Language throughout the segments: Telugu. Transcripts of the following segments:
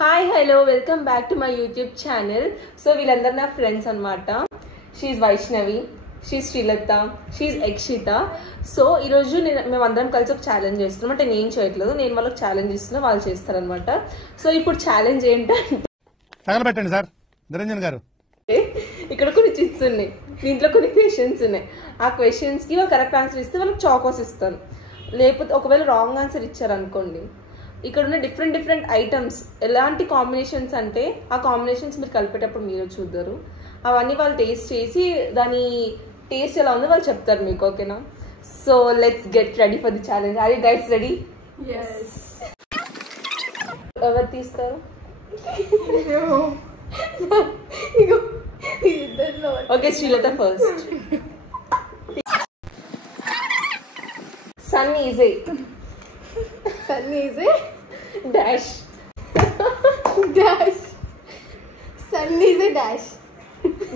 Hi hello welcome back to my YouTube channel. So వీళ్ళందరూ నా ఫ్రెండ్స్ అనమాట. She Vaishnavi, she Srilatha, she Yakshitha. So ఈరోజు మేమందరం కలిసి ఒక ఛాలెంజ్ చేస్తున్నాం. అంటే నేను చేయట్లేదు, నేను వాళ్ళకి ఛాలెంజ్ ఇస్తున్నా, వాళ్ళు చేస్తారనమాట. సో ఇప్పుడు ఛాలెంజ్ ఏంటంటే తగలబెట్టండి సార్ నిరంజన్ గారు. ఇక్కడ కొన్ని చిట్స్ ఉన్నాయి, దీంట్లో కొన్ని క్వశ్చన్స్ ఉన్నాయి. ఆ క్వశ్చన్స్కి వాళ్ళు కరెక్ట్ ఆన్సర్ ఇస్తే వాళ్ళకి చాకోస్ ఇస్తాను. లేకపోతే ఒకవేళ రాంగ్ ఆన్సర్ ఇచ్చారనుకోండి, ఇక్కడ ఉన్న డిఫరెంట్ ఐటమ్స్ ఎలాంటి కాంబినేషన్స్ అంటే ఆ కాంబినేషన్స్ మీరు కలిపేటప్పుడు మీరు చూద్దరు. అవన్నీ వాళ్ళు టేస్ట్ చేసి దాని టేస్ట్ ఎలా ఉందో వాళ్ళు చెప్తారు మీకు. ఓకేనా? So let's get ready for the challenge. Are you guys ready? Yes. ఎవరు తీస్తారు? Okay, Srilatha first. Sun is a Sun is a dash. dash. Sun is a dash.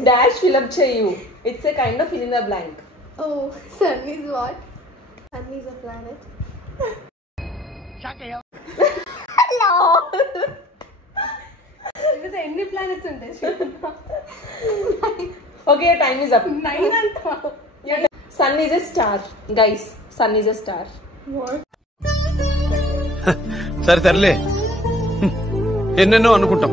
Dash fill up cheyu. It's a kind of fill in the blank. Oh, sun is what? Sun is a planet. Hello. Because any planets in this. Okay, your time is up. 9 and 12. Sun is a star. Guys, sun is a star. What? సరే తరలే, ఎన్నెన్నో అనుకుంటాం,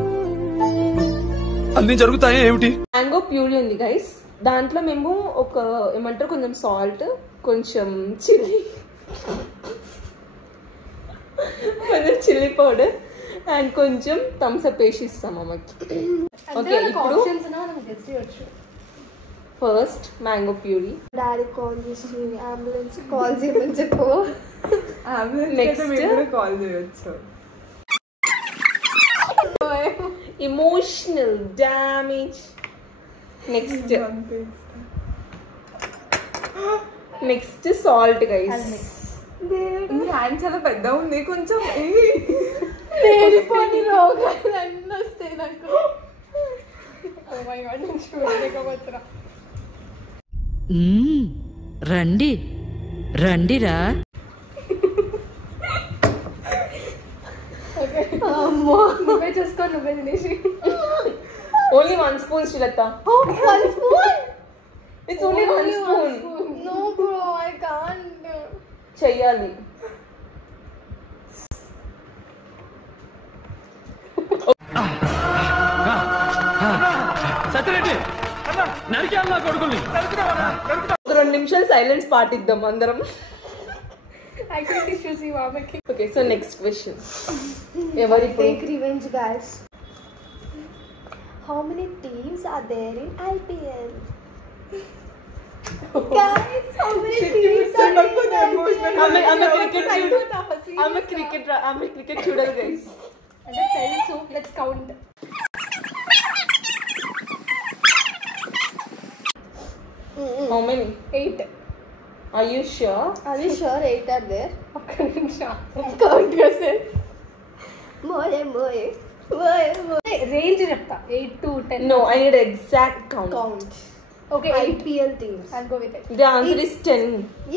అన్ని జరుగుతాయి ఏమిటి? మ్యాంగో ప్యూరీ ఉంది గైస్. దాంట్లో మేము ఒక ఏమంటారు, కొంచెం సాల్ట్, కొంచెం చిల్లీ పౌడర్ అండ్ కొంచెం థమ్స్ అప్ వేసి ఇస్తాం అమ్మకి. ఓకే, ఇప్పుడు first mango puree. Daddy call చేసి అంబులెన్స్ కాల్ చేయమని చెప్పు. Next emotional damage. Next salt guys. Hand చాలా పెద్ద ఉంది, కొంచెం లేనిపోని రోగాలు అన్నీ వస్తాయి నాకు. Oh my God, నేను చూడలేకపోతున్నా. రండి రండిరా. అమ్మో, నువ్వే చూసుకో, నువ్వే తినేసి. Only 1 spoon Srilatha. Oh, 1 spoon? It's only 1 spoon. No bro, I can't. చెయ్యాలి. సత్యరెడ్డి నరికేయాలి నా కొడుకుని. 2 నిమిషాలు సైలెన్స్ పాటిద్దాం అందరం. I can't issue see Vamaki. Okay, so next question. ఎవరి Take revenge, guys. How many teams are there in IPL? Guys, how many teams are there in IPL? ఆమె క్రికెట్ చూడదు గైస్. అంటే తెలుసు, let's count. How many? 8. Are you sure? Are you sure 8 are there? Count yourself. More. Range చెప్తా, 8 to 10. No, I need exact count. Count. Okay, IPL teams. I'll go with it. The answer is 10.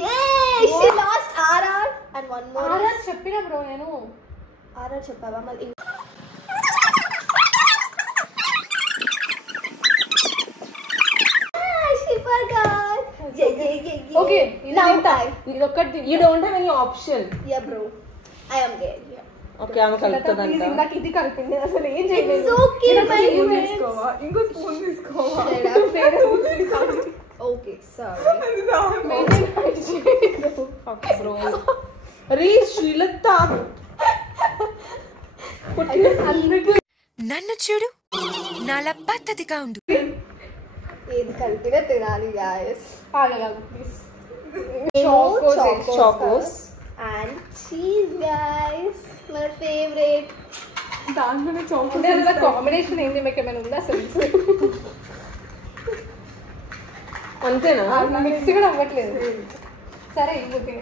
Yay! She lost RR and one more. RR చెప్పినా bro నేను. RR చెప్పావా మళ్ళీ? She forgot. Yeah. Okay, now time. You don't have any option. Yeah bro, I am good. Okay, ఆమె కలుపుతుందంట. ఇందాక ఇది కలిపింది, అసలు ఏం చేయలేదు. It's okay, my friends. ఇంకో spoon తీసుకోవా? Okay, sorry. Fuck bro. అరే శ్రీలత. నన్ను చూడు, నాలా పద్ధతిగా ఉండు. ఏది కలిపినా తినాలి guys. ఆగలాగు please. Chocos and cheese guys, my favorite. దాంట్లోనే అంటే అందులో కాంబినేషన్ ఏంది, మీకు ఏమైనా ఉందా అసలు? అంతేనా? మిక్స్ కూడా అవ్వట్లేదు. సరే ఇవ్వకే.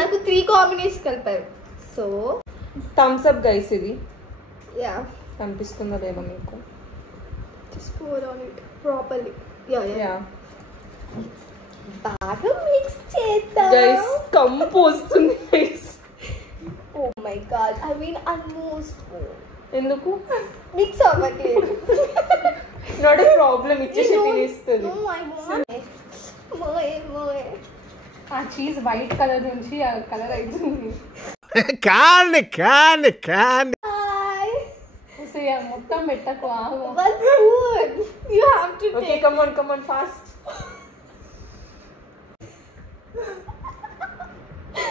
నాకు 3 కాంబినేషన్ కలిపారు. So thumbs up guys. ఇది యా, కనిపిస్తుందా లేదా మీకు? just pour on it properly. Yeah. బాగా మిక్స్ చేద్దాం గైస్. కంపు వస్తుంది guys. Oh my god, I mean almost. ఎందుకు Mix అవ్వట్లేదు. నాట్ ఏ ప్రాబ్లం, ఇచ్చేసి తినేస్తుంది. No, I want it. Moe. ఆ చీజ్ వైట్ కలర్ నుంచి ఆ కలర్ అవుతుంది. Hi. సో మొత్తం పెట్టకు ఆగు. One spoon. You have to okay take. Come on fast.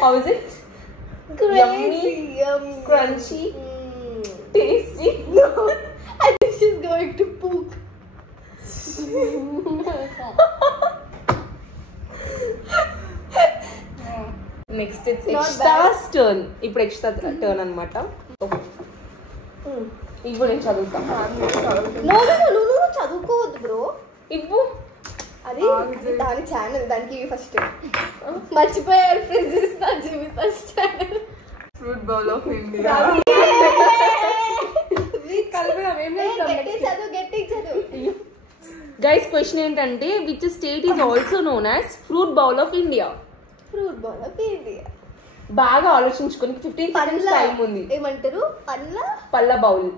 How is it? Crazy. Yummy. Crunchy? Tasty? No, I think she's going to poop. Next it's Not extras turn. ఇప్పుడు ఎక్స్ట్రా టర్న్ అనమాట. ఇప్పుడు నేను చదువుతా. No, చదువుకోవద్దు బ్రో. ఇవ్వు. అది దాని ఛానల్, దానికి ఫస్ట్ మర్చిపోయారు ఫ్రెండ్స్, నా జీవిత channel. Fruit bowl of India. గట్టి చదువు. గైస్ క్వశ్చన్ ఏంటంటే which state is also known as fruit bowl of India? Fruit bowl of India. బాగా ఆలోచించుకొని 15 సెకండ్స్ టైం ఉంది. ఏమంటారు? పల్ల బౌల్.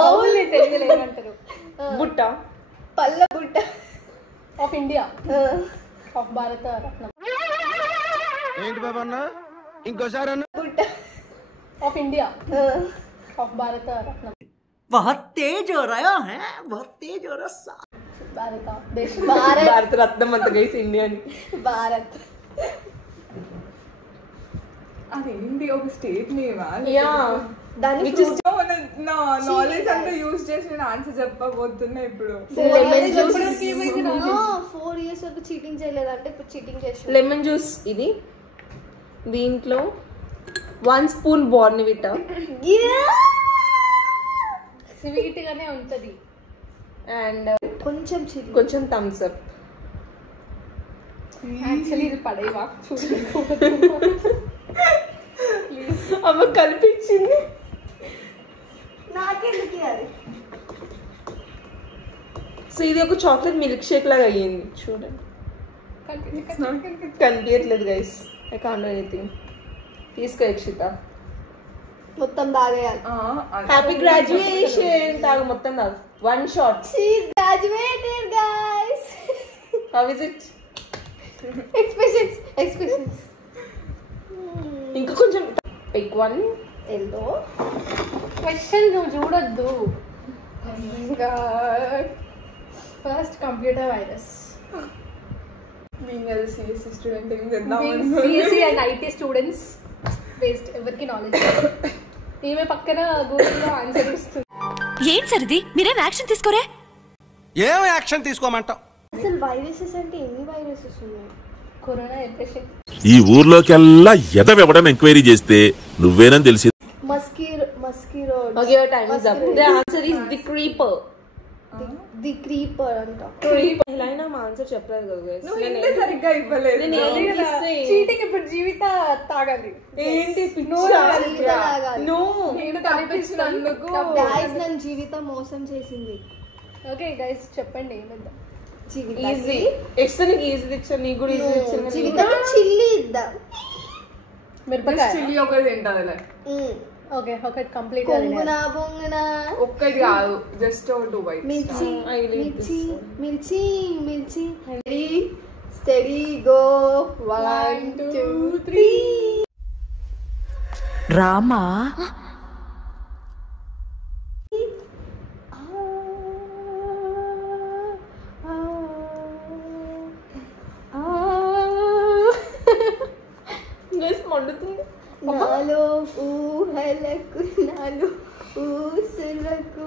బౌల్ తెలుగులో ఏమంటారు? బుట్ట. పల్ల బుట్ట ఆఫ్ ఇండియా, ఆఫ్ భారత రత్నం. ఏంటి బాబా అన్న ఇంకోసారి అన్న? బుట్ట ఆఫ్ ఇండియా, ఆఫ్ భారత రత్నం. बहुत तेज हो रहा है, बहुत तेज हो रहा है. భారత దేశం. భారత రత్నం అంత గైస్ ఇండియాని. భారత్. అదేంటి ఒక స్టేట్ నేమా? యా దాన్ని నా నాలెడ్జ్ అంతా యూజ్ చేసి నేను ఆన్సర్ చెప్పబోతున్నా ఇప్పుడు. 4 years వరకు చీటింగ్ చేయలేదంటే ఇప్పుడు చీటింగ్ చేసి. లెమన్ జ్యూస్ ఇది. దీంట్లో 1 స్పూన్ బోర్న్విటా, స్వీట్ గానే ఉంటది. అండ్ కొంచెం చిల్లి, కొంచెం థమ్స్ అప్. యాక్చువల్లీ ఇది పడేవా? అమ్మ కల్పించింది. నాకెందుకు అది? సో ఇది ఒక చాక్లెట్ మిల్క్ షేక్ లాగా అయ్యింది చూడండి. కనిపించట్లేదు guys. I can't do anything. తీసుకో యక్షిత. మొత్తం తాగేయాలి. Happy graduation. తాగు మొత్తం తాగు. 1 shot. She's graduated, guys. How is it? Expressions. ఇంకా కొంచెం. Pick one. Yellow. క్వశ్చన్ నువ్వు చూడొద్దు. First computer virus. CSC student ఏం చేద్దాం? CSC and IT students waste, ఎవరికి నాలెడ్జ్. ఈమె పక్కన గూగుల్లో ఆన్సర్ ఇస్తుంది. ఏం సరిది మీరేం యాక్షన్ తీసుకోరే? ఏం యాక్షన్ తీసుకోమంటావు? అసలు వైరసెస్ అంటే ఎన్ని వైరసెస్ ఉన్నాయి? Corona epidemic. ఈ ఊర్లోకెల్లా ఎదవెవడం ఎంక్వైరీ చేస్తే నువ్వేనని తెలిసి మస్కిరో. Okay, your time is up. The answer is the creeper. The creeper అంట. Creeper. ఇలా మా ఆన్సర్ చెప్పలేదు కదా guys. నువ్వు ఇంతే సరిగ్గా ఇవ్వలేదు. చీటింగ్. ఇప్పుడు జీవిత తాగాలి. ఏంటి జీవిత తాగాలి. నో నేను కనిపించినందుకు గైస్ నన్ను జీవిత మోసం చేసింది. ఓకే గైస్ చెప్పండి ఏమిద్దాం. జీవిత ఈజీ. ఎక్స్ట్రా నీకు ఈజీ ఇచ్చాను, నీకు కూడా ఈజీ ఇచ్చాను. జీవితకి చిల్లి ఇద్దాం. మిరపకాయ. చిల్లి ఒకటి తింటాదిలే. ఓకే ఒకటి కంప్లీట్ పొంగున బొంగున ఒక్కటి కాదు, జస్ట్ 2 bites. మిర్చి I will eat మిర్చి this one. మిర్చి మిర్చి. Study go 1 2 3. రామా మండుతుంది. నాలో ఊహలకు నాలో ఊసులకు.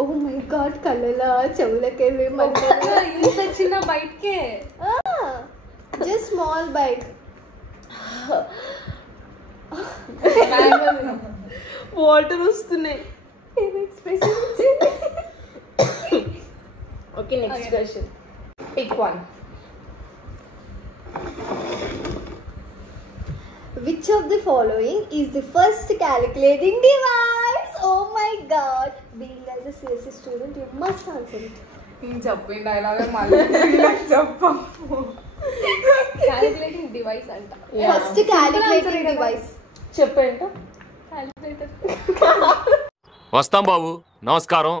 ఓ మై గాడ్, కళ్ళలా చెవులకెళ్ళి ఇంత చిన్న బయటకే. Just small bite. వాటర్ వస్తున్నాయి. Okay next question. Pick one. Which of the following is the first calculating device? Oh my god. Being as a CSE student, you must answer it. నేను చెప్పిన డైలాగ్ మళ్ళీ చెప్పు. క్యాలిక్యులేటింగ్ డివైస్ అంట. First calculating device. చెప్పేంటో వస్తాం బాబు, నమస్కారం.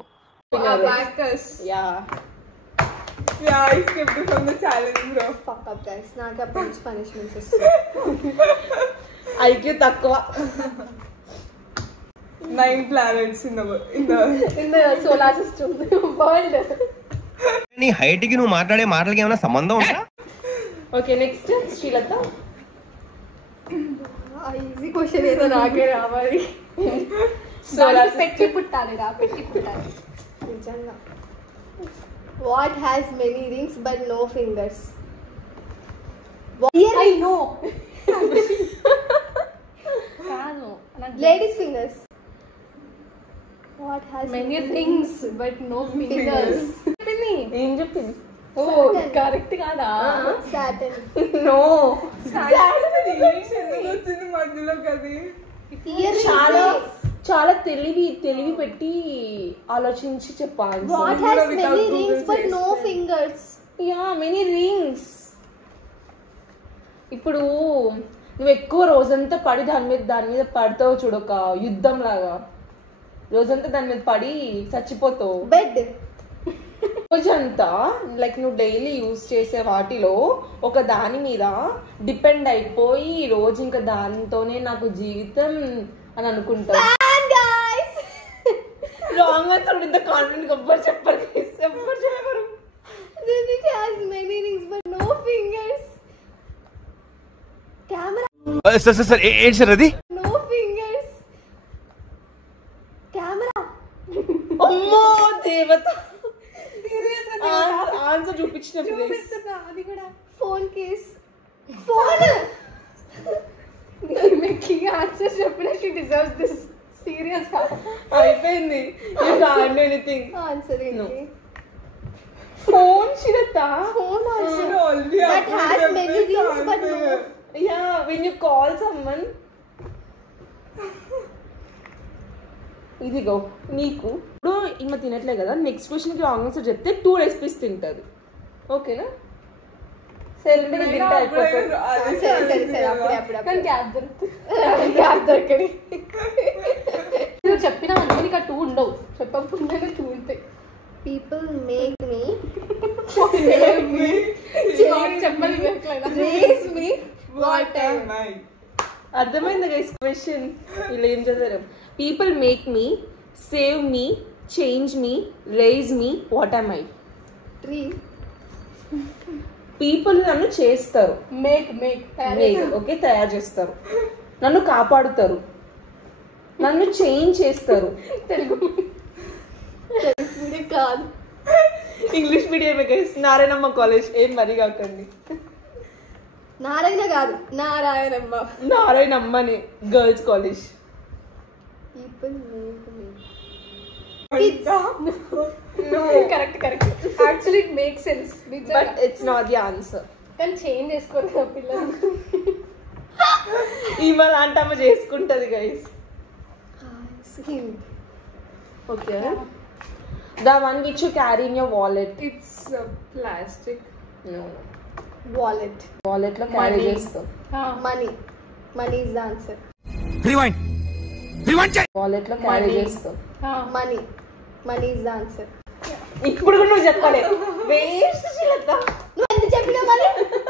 Abacus. Yeah. Yeah, I skipped from the challenge, bro. Fuck up, guys. నాకు అప్పుడు పనిష్మెంట్స్ ఐక్యూ తక్కువ. 9 planets in the solar system world. నీ హైట్ కి నువ్వు మాట్లాడే మాటలకి ఏమైనా సంబంధం ఉందా? Okay next Srilatha. Easy question ఏదో నాకే రావాలి. పెట్టి పుట్టాలిరా, పెట్టి పుట్టాలి. నిజంగా. What has many rings but no fingers? I know. కాదు, Ladies fingers. What has many rings but no fingers. చెప్పింది. ఏం చెప్పింది? ఓ కరెక్ట్ కాదా? Saturn. నో. ఎందుకు వచ్చింది మధ్యలో కది? చాలా చాలా తెలివి పెట్టి ఆలోచించి చెప్పాలి. What has many rings but no fingers? Yeah many rings. ఇప్పుడు నువ్వు ఎక్కువ రోజంతా పడి దాని మీద పడతావు చూడు, ఒక యుద్ధం లాగా రోజంతా దాని మీద పడి చచ్చిపోతావు. Bed. రోజంతా లైక్ నువ్వు డైలీ యూజ్ చేసే వాటిలో ఒక దాని మీద డిపెండ్ అయిపోయి రోజు ఇంకా దానితోనే నాకు జీవితం అని అనుకుంటావు. Guys. Wrong answer. ఇంత కాన్ఫిడెంట్ ఎవ్వరు చెప్పరు. Then it has many rings but no fingers. Camera. Sir ఏంటి సార్ అది? No fingers. Camera. అమ్మో దేవత. ఆన్సర్ చూపించినప్పుడు అది కూడా Phone case. Phone. మీకు ఆన్సర్ చెప్పిన షీ డిజర్వ్స్ దిస్. సీరియస్ గా అయిపోయింది. You can't do anything. Answer No. ఏంటి? ఫోన్ శిరత. Phone answer. Only That has many rings but no. Yeah when you call someone. ఇదిగో నీకు ఇప్పుడు ఈమె తినట్లే కదా, నెక్స్ట్ క్వశ్చన్కి రాంగ్ ఆన్సర్ చెప్తే 2 రెసిపీస్ తింటుంది. ఓకేనా? సైలెంట్గా తింటే అయిపోతుంది. సరే అప్పుడే కానీ గ్యాప్ దొరుకుతుంది. నువ్వు చెప్పినా అనుకో నీకు ఆ 2 ఉండవు, చెప్పకుండానే 2 ఉంటాయి. People make me చెప్పాలి raise me what I అర్థమైంది గైస్ క్వశ్చన్. వీళ్ళు ఏం చదివారు? People make me, save me, change me, rise me, what am I? tree. People నన్ను చేస్తారు. మేక్ ఓకే తయారు చేస్తారు. నన్ను కాపాడుతారు. నన్ను చేంజ్ చేస్తారు. తెలుగు కాదు, ఇంగ్లీష్ మీడియమే గైస్. నారాయణమ్మ కాలేజ్ ఏం మరీ కాకండి. నారాయణ కాదు, నారాయణమ్మ. నారాయణమ్మని girls college. People make me. Correct actually it make sense. But it's not the answer. కానీ చేంజ్ చేసుకోరు కదా పిల్లలు. ఈమె లాంటి ఆమె చేసుకుంటది guys. Skin. Okay the one which you carry in your wallet. It's plastic. Wallet. Wallet లో క్యారీ చేస్తాం. Money is the answer. Wallet లో క్యారీ చేస్తాం. Money is the answer. ఇప్పుడు కూడా నువ్వు చెప్పలే. వేస్ట్ శ్రీలత. నువ్వు ఎందుకు చెప్పినావు మరి?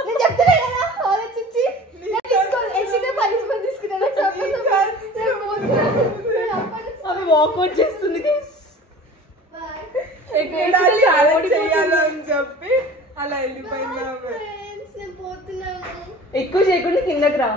నేను చెప్తలే కదా ఆలోచించి. నేను తీసుకోవాలి. ఎక్స్ట్రా పనిష్మెంట్ తీసుకున్నాను. అవి వాకౌట్ చేస్తుంది గైస్. ఛాలెంజ్ చేయాలి అని చెప్పి అలా వెళ్ళిపోయింది. నేను పోతున్నాను. ఎక్కువ చేయకుండా కిందకి రా.